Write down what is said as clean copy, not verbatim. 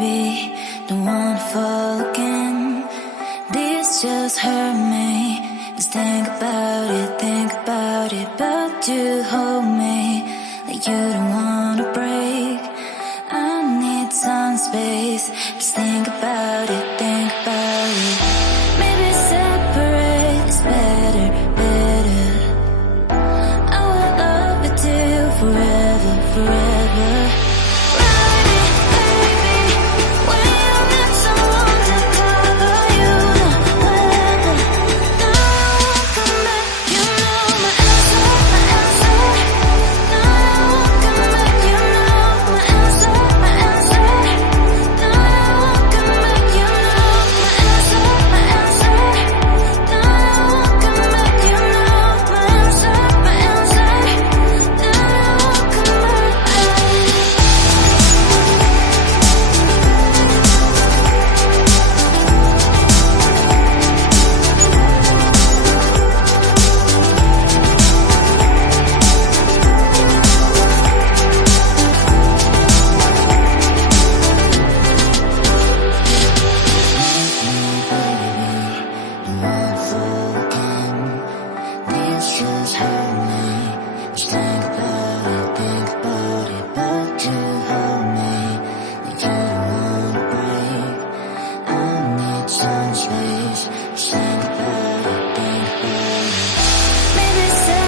baby, don't wanna fall again. This just hurt me. Just think about it, but you hold me like you don't wanna break. I need some space, just think about it.